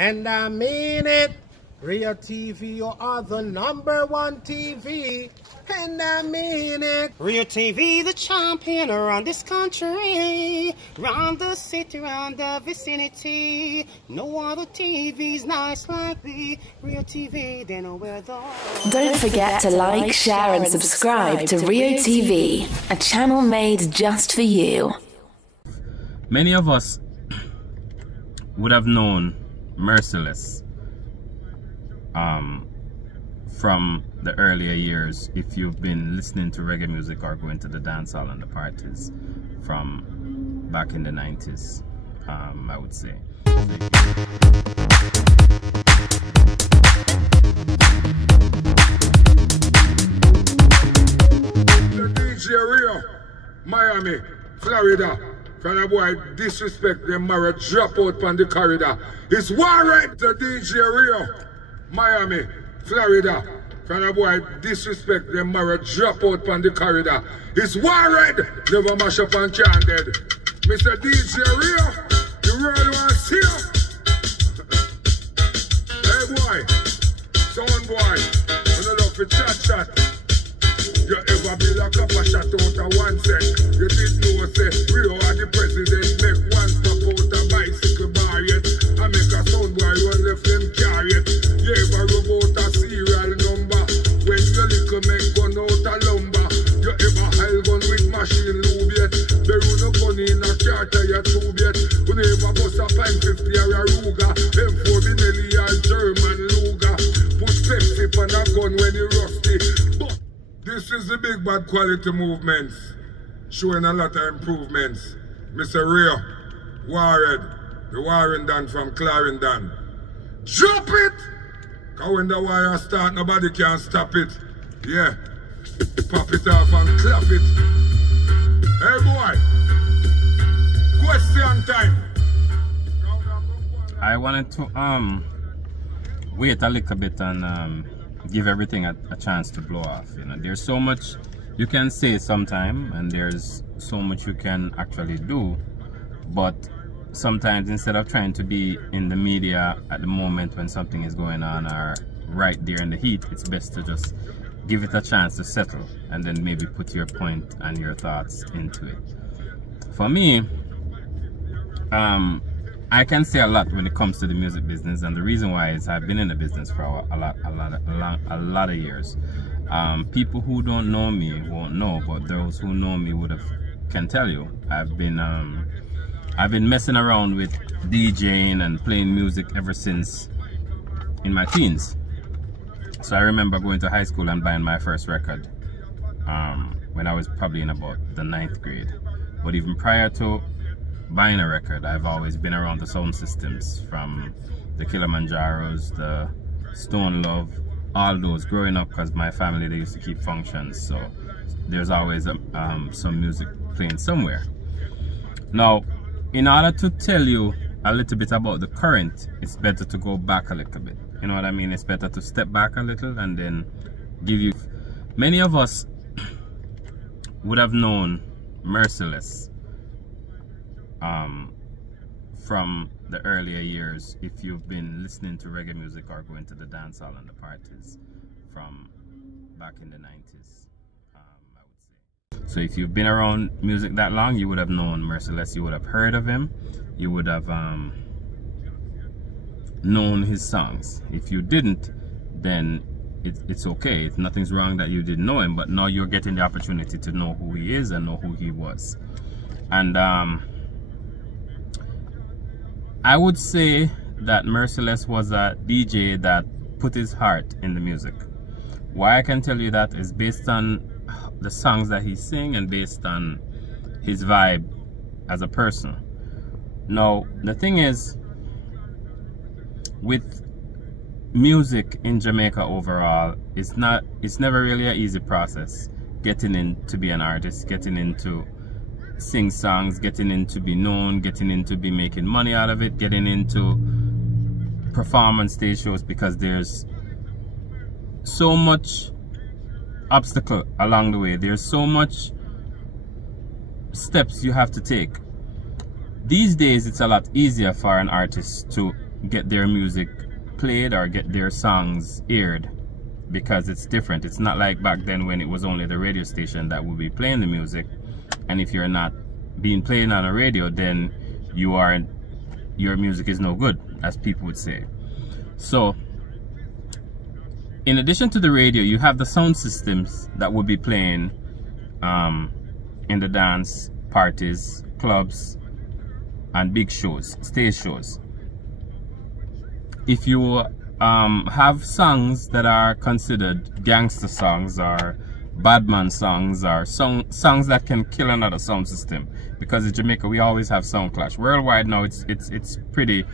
And I mean it. Rio TV, you are the #1 TV. And I mean it. Rio TV, the champion around this country, round the city, round the vicinity. No other TV's nice like the Rio TV. They know where the... Don't forget to like, share and subscribe to Rio TV, a channel made just for you. Many of us would have known Merciless from the earlier years if you've been listening to reggae music or going to the dance hall and the parties from back in the 90s, I would say. The DJ Rio, Miami, Florida. Can a boy disrespect them married drop out on the corridor? It's Warren, the DJ Rio, Miami, Florida. Can a boy disrespect them married drop out on the corridor? It's Warren, never mash up and can't dead. Mr. DJ Rio, the world wants to see you. Hey boy, sound boy, I don't know if it's chat. You ever be like a shot out of 1 cent? You didn't know, say, Rio and the president make one pop out a bicycle barrier. I make a sound boy run left them carry it. You ever rub out a serial number when your little men gun out a lumber? You ever hell gun with machine lube yet? They run a gun in a charter, you tube yet. You never bust a 550 or a Ruger, M4 Benelli or German Luger. Put Pepsi on a gun when you rusty. But this is the big bad quality movements, showing a lot of improvements. Mr. Rio, Warren, the Warren Dan from Clarendon. Drop it! Cause when the wire start, nobody can stop it. Yeah, pop it off and clap it. Hey boy, question time. I wanted to wait a little bit and give everything a chance to blow off. You know, there's so much you can say sometime, and there's so much you can actually do. But sometimes, instead of trying to be in the media at the moment when something is going on or right there in the heat, it's best to just give it a chance to settle and then maybe put your point and your thoughts into it. For me, I can say a lot when it comes to the music business, and the reason why is I've been in the business for a lot of years. People who don't know me won't know, but those who know me can tell you I've been messing around with DJing and playing music ever since in my teens. So I remember going to high school and buying my first record when I was probably in about the 9th grade. But even prior to buying a record, I've always been around the sound systems, from the Kilimanjaros, the Stone Love, all those growing up, because my family, they used to keep functions, so there's always some music playing somewhere. Now, in order to tell you a little bit about the current, it's better to go back a little bit. You know what I mean? It's better to step back a little and then give you... Many of us would have known Merciless from the earlier years if you've been listening to reggae music or going to the dance hall and the parties from back in the 90s, I would say. So if you've been around music that long, you would have known Merciless, you would have heard of him, you would have known his songs. If you didn't, then it's okay. Nothing's wrong that you didn't know him, but now you're getting the opportunity to know who he is and know who he was. And I would say that Merciless was a DJ that put his heart in the music. Why I can tell you that is based on the songs that he sing and based on his vibe as a person. Now, the thing is, with music in Jamaica overall, it's never really an easy process getting in to be an artist, getting into sing songs, getting in to be known, getting in to be making money out of it, getting into perform on stage shows, because there's so much obstacle along the way. There's so much steps you have to take. These days it's a lot easier for an artist to get their music played or get their songs aired, because it's different. It's not like back then when it was only the radio station that would be playing the music, and if you're not being played on a radio, then your music is no good, as people would say. So in addition to the radio, you have the sound systems that would be playing in the dance parties, clubs, and big shows, stage shows. If you have songs that are considered gangster songs or badman songs or songs that can kill another sound system, because in Jamaica we always have sound clash. Worldwide now it's pretty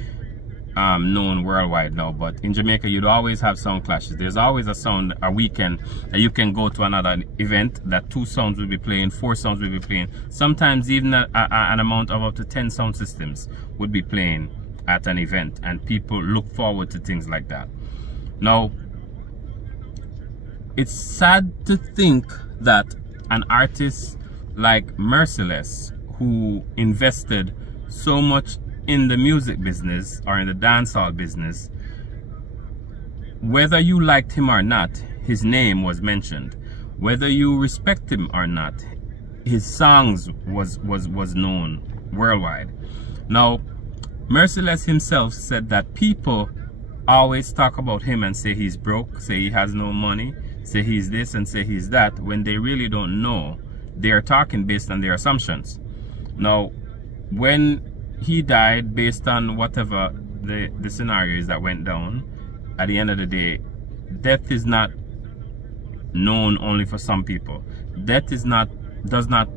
known worldwide now, but in Jamaica you'd always have sound clashes. There's always a weekend that you can go to another event that 2 sounds will be playing, 4 sounds will be playing, sometimes even an amount of up to 10 sound systems would be playing at an event, and people look forward to things like that. Now, it's sad to think that an artist like Merciless, who invested so much in the music business or in the dancehall business, whether you liked him or not, his name was mentioned. Whether you respect him or not, his songs was known worldwide. Now, Merciless himself said that people always talk about him and say he's broke, say he has no money, say he's this and say he's that, when they really don't know. They are talking based on their assumptions. Now, when he died, based on whatever the scenario is that went down, at the end of the day, death is not known only for some people. Death does not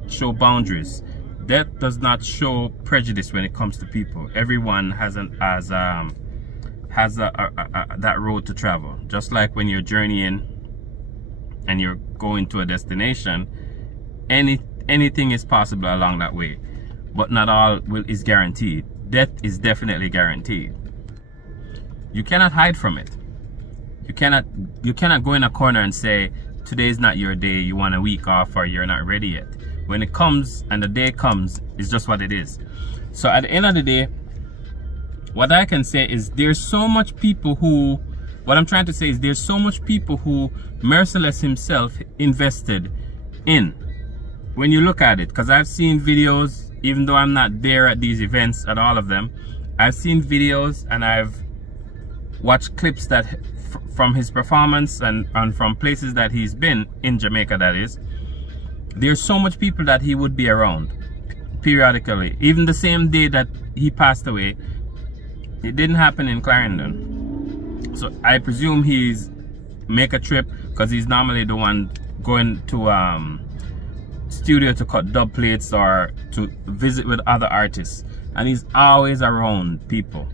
show boundaries. Death does not show prejudice when it comes to people. Everyone has that road to travel. Just like when you're journeying and you're going to a destination, anything is possible along that way, but not all is guaranteed. Death is definitely guaranteed. You cannot hide from it. You cannot go in a corner and say today's not your day, you want a week off, or you're not ready yet. When it comes and the day comes, it's just what it is. So at the end of the day, what I can say is there's so much people who, what I'm trying to say is there's so much people who Merciless himself invested in. When you look at it, because I've seen videos, even though I'm not there at these events, at all of them, I've seen videos and I've watched clips that from his performance and from places that he's been in Jamaica, that is. There's so much people that he would be around periodically. Even the same day that he passed away, it didn't happen in Clarendon. So I presume he's make a trip, because he's normally the one going to studio to cut dub plates or to visit with other artists, and he's always around people.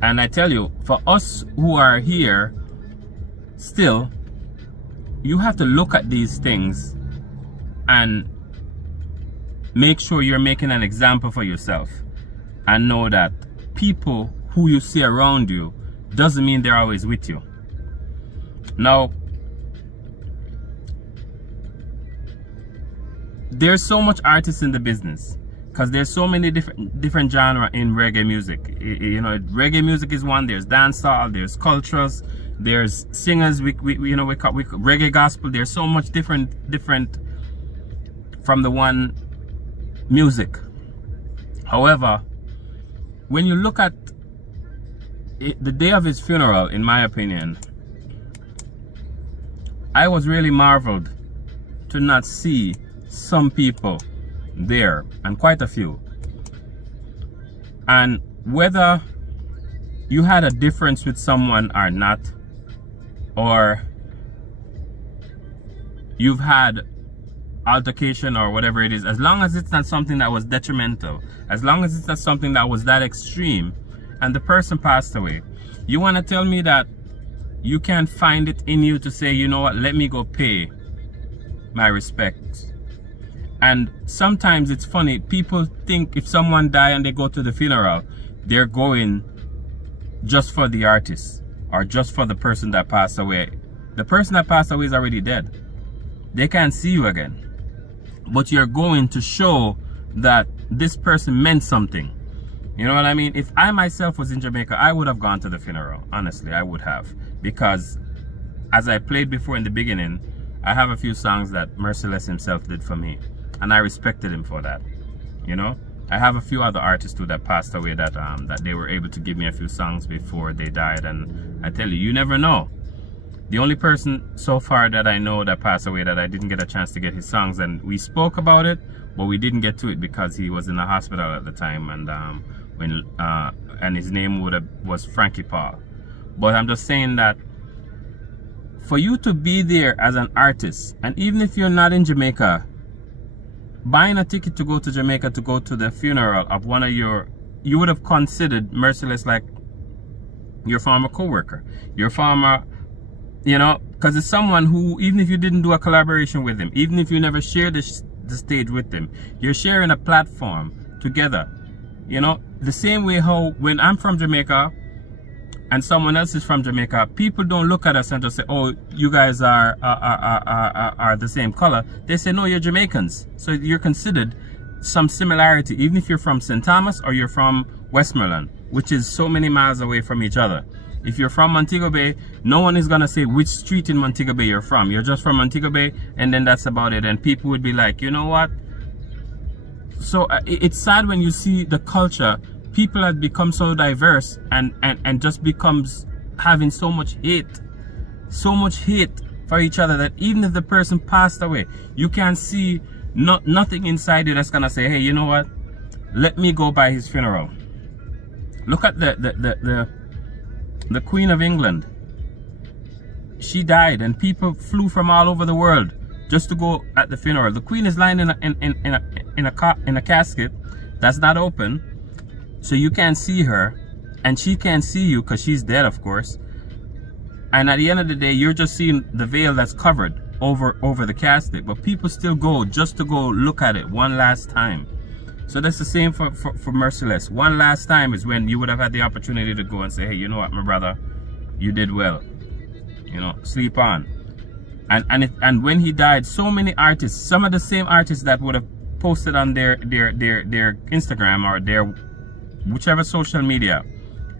And I tell you, for us who are here still, you have to look at these things and make sure you're making an example for yourself, and know that people who you see around you doesn't mean they're always with you. Now, there's so much artists in the business, because there's so many different genre in reggae music. You know, reggae music is one. There's dancehall, there's cultures, there's singers. We reggae gospel. There's so much different from the one music. However, when you look at it, the day of his funeral, in my opinion, I was really marveled to not see some people there, and quite a few. And whether you had a difference with someone or not, or you've had altercation or whatever it is, as long as it's not something that was detrimental, as long as it's not something that was that extreme and the person passed away, you want to tell me that you can't find it in you to say, you know what, let me go pay my respects. And sometimes it's funny, people think if someone died and they go to the funeral, they're going just for the artist or just for the person that passed away. The person that passed away is already dead. They can't see you again. But you're going to show that this person meant something. You know what I mean? If I myself was in Jamaica, I would have gone to the funeral. Honestly, I would have. Because as I played before in the beginning, I have a few songs that Merciless himself did for me. And I respected him for that. You know? I have a few other artists too that passed away that they were able to give me a few songs before they died. And I tell you, you never know. The only person so far that I know that passed away that I didn't get a chance to get his songs, and we spoke about it, but we didn't get to it because he was in the hospital at the time, and and his name was Frankie Paul. But I'm just saying that for you to be there as an artist, and even if you're not in Jamaica, buying a ticket to go to Jamaica to go to the funeral of one of you would have considered Merciless like your former co-worker, your former, you know, because it's someone who, even if you didn't do a collaboration with him, even if you never shared the stage with him, you're sharing a platform together. You know, the same way how when I'm from Jamaica and someone else is from Jamaica, people don't look at us and just say, oh, you guys are the same color. They say, no, you're Jamaicans. So you're considered some similarity, even if you're from St. Thomas or you're from Westmoreland, which is so many miles away from each other. If you're from Montego Bay, no one is going to say which street in Montego Bay you're from. You're just from Montego Bay, and then that's about it. And people would be like, you know what? So it's sad when you see the culture. People have become so diverse and just becomes having so much hate for each other that even if the person passed away, you can see nothing inside you that's going to say, hey, you know what? Let me go by his funeral. Look at the Queen of England. She died and people flew from all over the world just to go at the funeral. The Queen is lying in a casket that's not open, so you can't see her and she can't see you because she's dead, of course. And at the end of the day, you're just seeing the veil that's covered over the casket, but people still go just to go look at it one last time. So that's the same for Merciless. One last time is when you would have had the opportunity to go and say, hey, you know what, my brother, you did well. You know, sleep on. And when he died, so many artists, some of the same artists that would have posted on their Instagram or their whichever social media,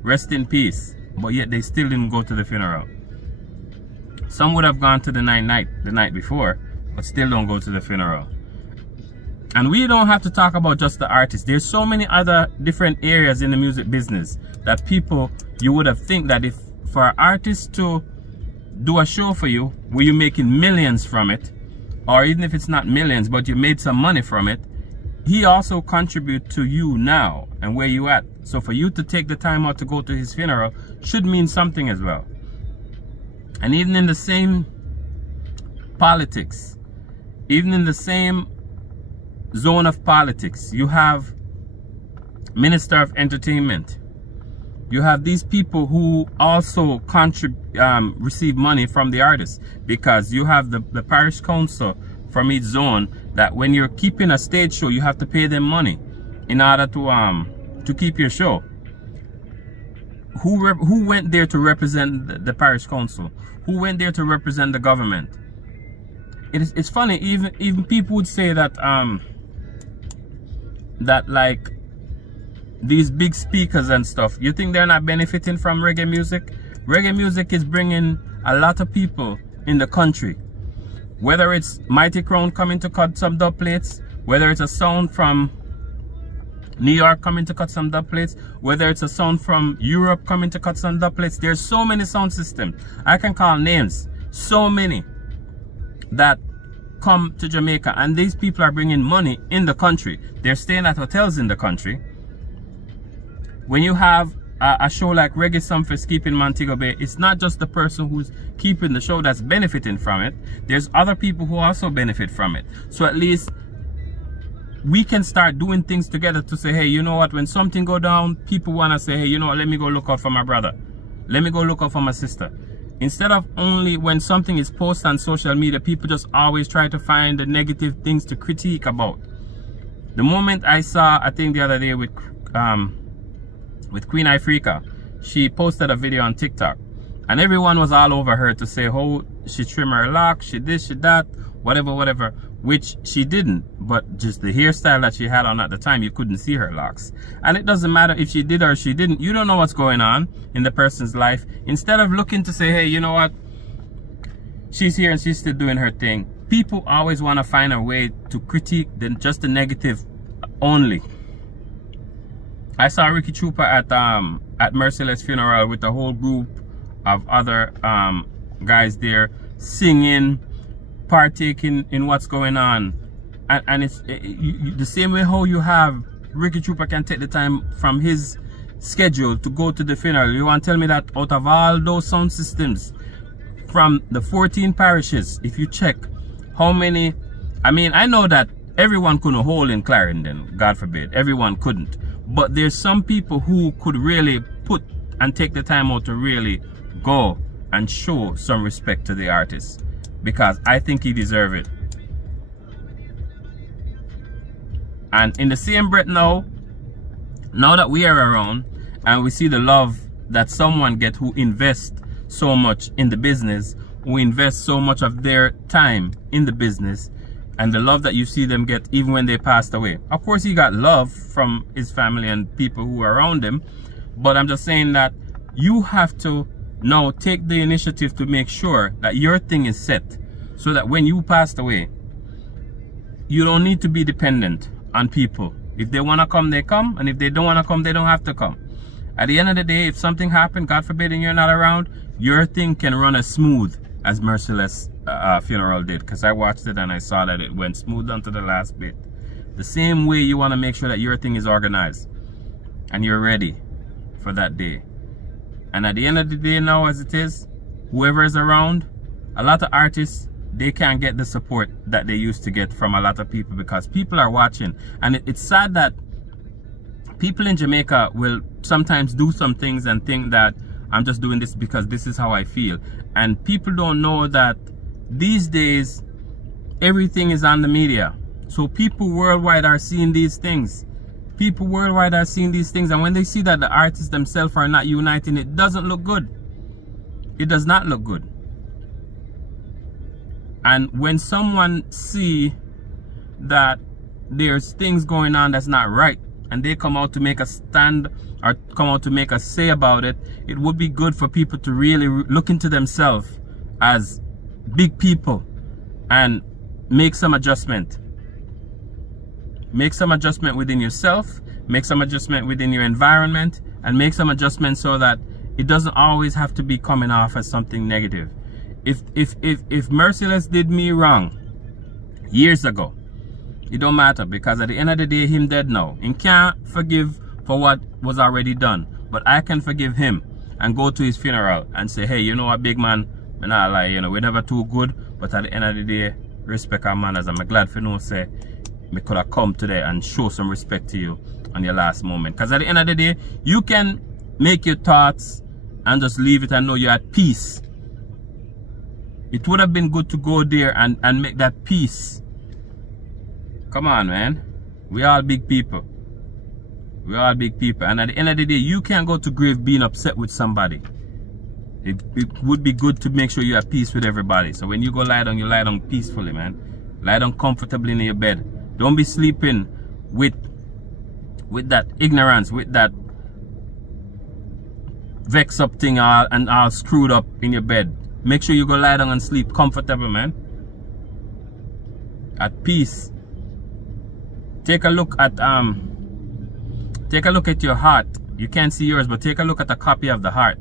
rest in peace, but yet they still didn't go to the funeral. Some would have gone to the night before, but still don't go to the funeral. And we don't have to talk about just the artists. There's so many other different areas in the music business that people, you would have think that if for an artist to do a show for you where you're making millions from it, or even if it's not millions, but you made some money from it, he also contribute to you now and where you at. So for you to take the time out to go to his funeral should mean something as well. And even in the same politics, even in the same zone of politics, you have Minister of Entertainment. You have these people who also receive money from the artists, because you have the parish council from each zone that when you're keeping a stage show, you have to pay them money in order to keep your show. Who went there to represent the parish council? Who went there to represent the government? It's funny, even people would say that that like these big speakers and stuff, you think they're not benefiting from reggae music? Reggae music is bringing a lot of people in the country. Whether it's Mighty Crown coming to cut some dub plates, whether it's a sound from New York coming to cut some dub plates, whether it's a sound from Europe coming to cut some dub plates. There's so many sound systems. I can call names. So many that come to Jamaica, and these people are bringing money in the country. They're staying at hotels in the country. When you have a show like Reggae Sumfest keeping Montego Bay, it's not just the person who's keeping the show that's benefiting from it. There's other people who also benefit from it. So at least we can start doing things together to say, hey, you know what, when something go down, people want to say, hey, you know what, let me go look out for my brother. Let me go look out for my sister. Instead of only when something is posted on social media, people just always try to find the negative things to critique about. The moment I saw, I think the other day with Queen Ifrica, she posted a video on TikTok, and everyone was all over her to say, oh, she trimmed her lock, she this, she that, whatever. which she didn't, but just the hairstyle that she had on at the time, you couldn't see her locks. And it doesn't matter if she did or she didn't. You don't know what's going on in the person's life. Instead of looking to say, hey, you know what, she's here and she's still doing her thing, people always want to find a way to critique just the negative only. I saw Ricky Trooper at Merciless Funeral with a whole group of other guys there, singing, partaking in what's going on, and it's the same way how you have Ricky Trooper can take the time from his schedule to go to the funeral. You want to tell me that out of all those sound systems from the 14 parishes, if you check how many, I mean, I know that everyone couldn't hold in Clarendon, God forbid, everyone couldn't, but there's some people who could really put and take the time out to really go and show some respect to the artist, because I think he deserves it. And in the same breath now that we are around and we see the love that someone get who invest so much in the business, who invest so much of their time in the business, and the love that you see them get even when they passed away. Of course, he got love from his family and people who are around him, but I'm just saying that you have to now take the initiative to make sure that your thing is set, so that when you passed away, you don't need to be dependent on people. If they want to come, they come, and if they don't want to come, they don't have to come. At the end of the day, if something happened, God forbid, and you're not around, your thing can run as smooth as Merciless Funeral did, because I watched it and I saw that it went smooth down to the last bit. The same way you want to make sure that your thing is organized and you're ready for that day. And at the end of the day now, as it is, whoever is around, a lot of artists, they can't get the support that they used to get from a lot of people, because people are watching. And it's sad that people in Jamaica will sometimes do some things and think that I'm just doing this because this is how I feel. And people don't know that these days, everything is on the media. So people worldwide are seeing these things. People worldwide are seeing these things, and when they see that the artists themselves are not uniting, it doesn't look good. It does not look good. And when someone see that there's things going on that's not right, and they come out to make a stand or come out to make a say about it, it would be good for people to really look into themselves as big people and make some adjustment. Make some adjustment within yourself, make some adjustment within your environment, and make some adjustment so that it doesn't always have to be coming off as something negative. If Merciless did me wrong years ago, it don't matter, because at the end of the day, him dead now. He can't forgive for what was already done, but I can forgive him and go to his funeral and say, hey, you know what, big man, I'm not lie, you know, we're never too good, but at the end of the day, respect our manners. I'm glad for no say me could have come today and show some respect to you on your last moment. Because at the end of the day, you can make your thoughts and just leave it and know you're at peace. It would have been good to go there and make that peace. Come on, man. We all big people. We all big people. And at the end of the day, you can't go to grave being upset with somebody. It would be good to make sure you're at peace with everybody. So when you go lie down, you lie down peacefully, man. Lie down comfortably in your bed. Don't be sleeping with that ignorance, with that vex up thing and all screwed up in your bed. Make sure you go lie down and sleep comfortable, man. At peace. Take a look at your heart. You can't see yours, but take a look at a copy of the heart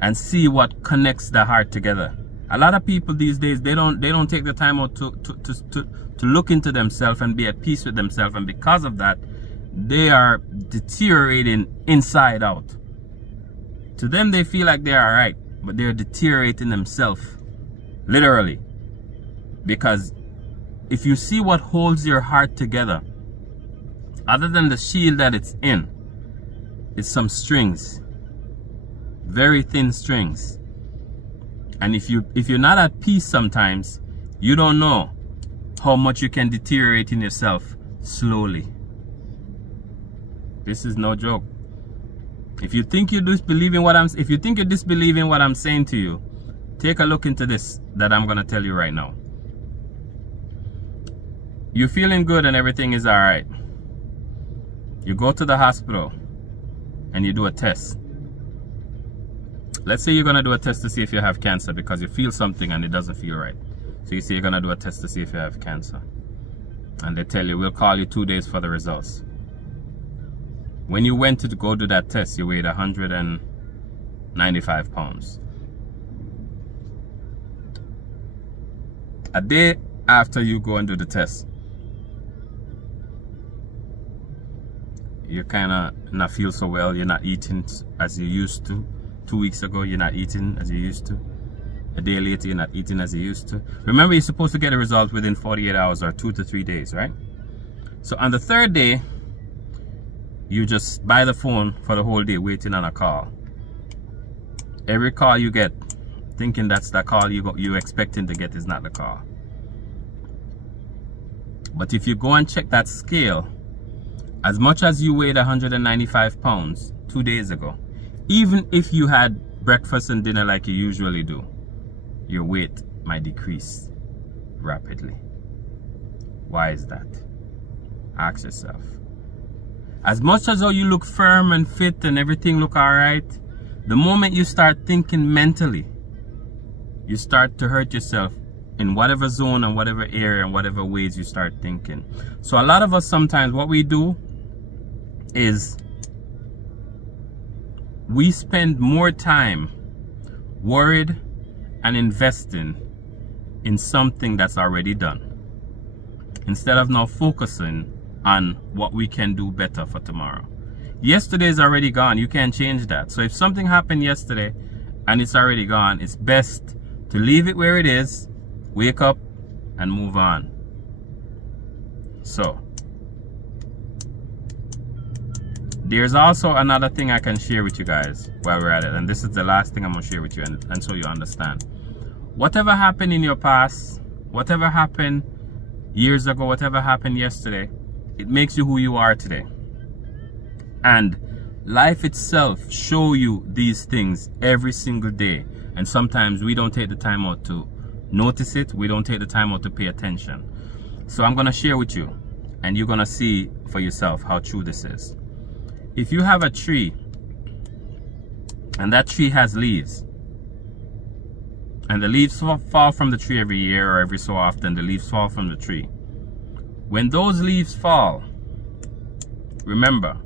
and see what connects the heart together. A lot of people these days, they don't take the time out to look into themselves and be at peace with themselves, and because of that, they are deteriorating inside out. To them, they feel like they're alright, but they're deteriorating themselves, literally. Because if you see what holds your heart together, other than the shield that it's in, it's some strings, very thin strings. And if you're not at peace sometimes, you don't know how much you can deteriorate in yourself slowly. This is no joke. If you think you're disbelieving what I'm saying to you, take a look into this that I'm gonna tell you right now. you're feeling good and everything is all right. You go to the hospital and you do a test. Let's say you're going to do a test to see if you have cancer because you feel something and it doesn't feel right. So you say you're going to do a test to see if you have cancer. And they tell you, we'll call you 2 days for the results. When you went to go do that test, you weighed 195 pounds. A day after you go and do the test, you kind of not feel so well. You're not eating as you used to. 2 weeks ago, you're not eating as you used to. A day later, you're not eating as you used to. Remember, you're supposed to get a result within 48 hours or 2 to 3 days, right? So on the third day, you just by the phone for the whole day waiting on a call. Every call you get, thinking that's the call you're expecting to get, is not the call. But if you go and check that scale, as much as you weighed 195 pounds 2 days ago, even if you had breakfast and dinner like you usually do, your weight might decrease rapidly. Why is that? Ask yourself. As much as how you look firm and fit and everything look alright, the moment you start thinking mentally, you start to hurt yourself in whatever zone and whatever area and whatever ways you start thinking. So a lot of us sometimes, what we do is we spend more time worried and investing in something that's already done, instead of now focusing on what we can do better for tomorrow. Yesterday is already gone. You can't change that. So if something happened yesterday and it's already gone, it's best to leave it where it is, wake up and move on. So there's also another thing I can share with you guys while we're at it, and this is the last thing I'm going to share with you, and so you understand. Whatever happened in your past, whatever happened years ago, whatever happened yesterday, it makes you who you are today. And life itself show you these things every single day, and sometimes we don't take the time out to notice it. We don't take the time out to pay attention. So I'm going to share with you, and you're going to see for yourself how true this is. If you have a tree and that tree has leaves, and the leaves fall from the tree every year, or every so often the leaves fall from the tree. When those leaves fall, remember,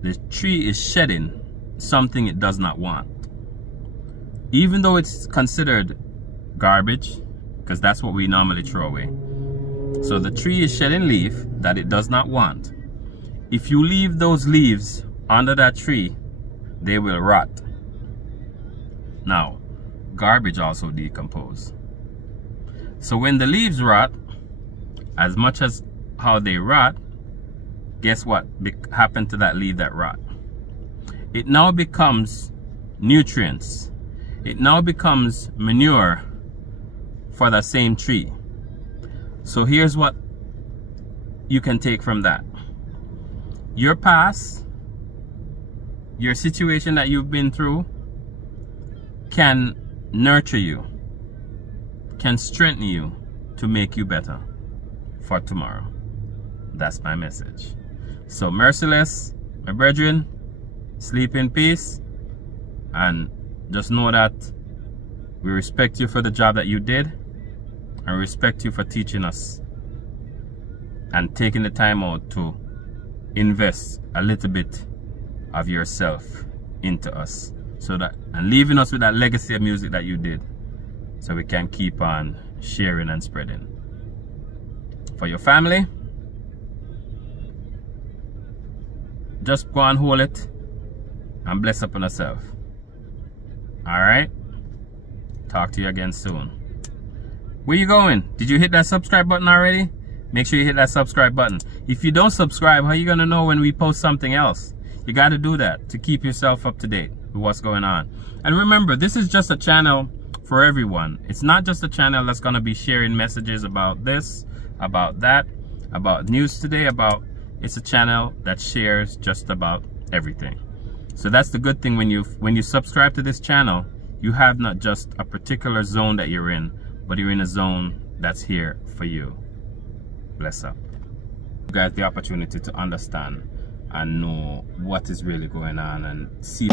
the tree is shedding something it does not want. Even though it's considered garbage, because that's what we normally throw away. So the tree is shedding leaf that it does not want. If you leave those leaves under that tree, they will rot. Now, garbage also decompose. So when the leaves rot, as much as how they rot, guess what happened to that leaf that rot? It now becomes nutrients. It now becomes manure for the same tree. So here's what you can take from that. Your past, your situation that you've been through, can nurture you, can strengthen you to make you better for tomorrow. That's my message. So Merciless, my brethren, sleep in peace, and just know that we respect you for the job that you did, and respect you for teaching us and taking the time out to invest a little bit of yourself into us, so that, and leaving us with that legacy of music that you did, so we can keep on sharing and spreading. For your family, just go and hold it and bless upon yourself. Alright? Talk to you again soon. Where you going? Did you hit that subscribe button already? Make sure you hit that subscribe button. If you don't subscribe, how are you going to know when we post something else? You got to do that to keep yourself up to date with what's going on. And remember, this is just a channel for everyone. It's not just a channel that's going to be sharing messages about this, about that, about news today, it's a channel that shares just about everything. So that's the good thing. When you subscribe to this channel, you have not just a particular zone that you're in, but you're in a zone that's here for you. bless her. You guys the opportunity to understand and know what is really going on and see.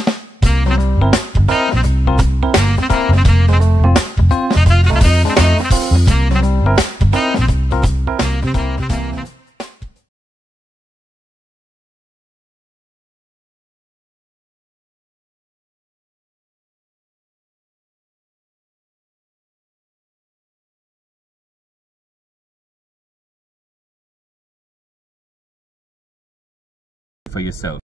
For yourself.